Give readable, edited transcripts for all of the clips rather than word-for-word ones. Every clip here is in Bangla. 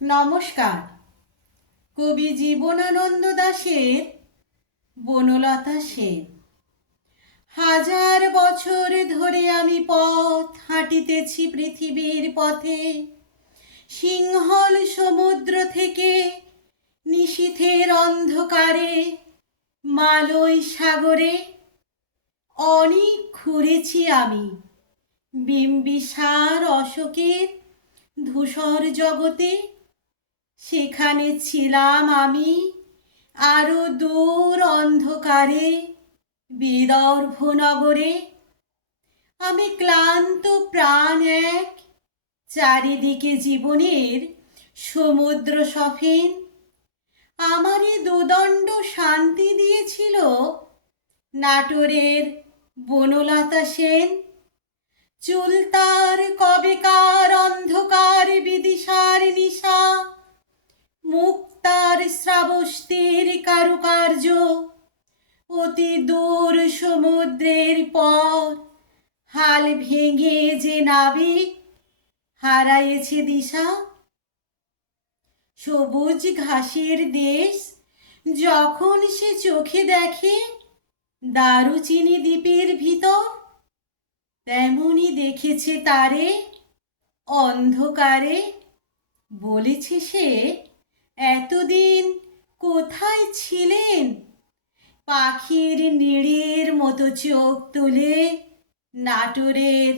নমস্কার। কবি জীবনানন্দ দাশের বনলতা সেন। হাজার বছর ধরে আমি পথ হাঁটিতেছি পৃথিবীর পথে, সিংহল সমুদ্র থেকে নিশীথের অন্ধকারে, মালয় সাগরে অনেক ঘুরেছি আমি। বিম্বিসার অশোকের ধূসর জগতে, সেখানে ছিলাম আমি আরো দূর অন্ধকারে বিদর্ভ নগরে। আমি ক্লান্ত প্রাণ এক, চারিদিকে জীবনের সমুদ্র সফেন। আমারই দুদণ্ড শান্তি দিয়েছিল নাটোরের বনলতা সেন। চুল তার কবেকার অন্ধকার বিদিশার নিশা, মুক্তার শ্রাবস্তির কারুকার্য, অতি দূর সমুদ্রের পর হাল ভেঙে যে নাবিক হারাইছে দিশা। সবুজ ঘাসের দেশ যখন সে চোখে দেখে দারুচিনি দ্বীপের ভিতর, তেমনি দেখেছে তারে অন্ধকারে। বলেছে সে, এতদিন কোথায় ছিলেন? পাখির নিড়ের মতো চোখ তুলে নাটোরের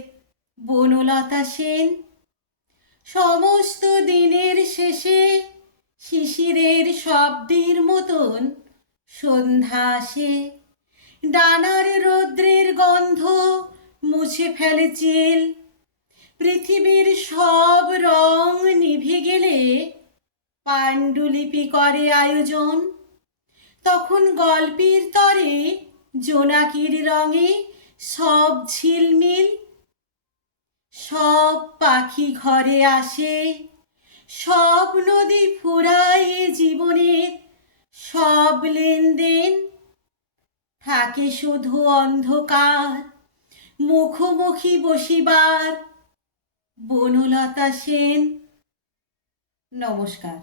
বনলতা সেন। সমস্ত দিনের শেষে শিশিরের শব্দের মতন সন্ধ্যা আসে। ডানার রৌদ্রের গন্ধ মুছে ফেলে চিল। পৃথিবীর সব রং নিভে গেলে পাণ্ডুলিপি করে আয়োজন। তখন গল্পের তরে জোনাকির রঙে সব ঝিলমিল। সব পাখি ঘরে আসে, সব নদী ফুরায় জীবনের সব লেনদেন। থাকে শুধু অন্ধকার মুখোমুখি বসিবার বনলতা সেন। নমস্কার।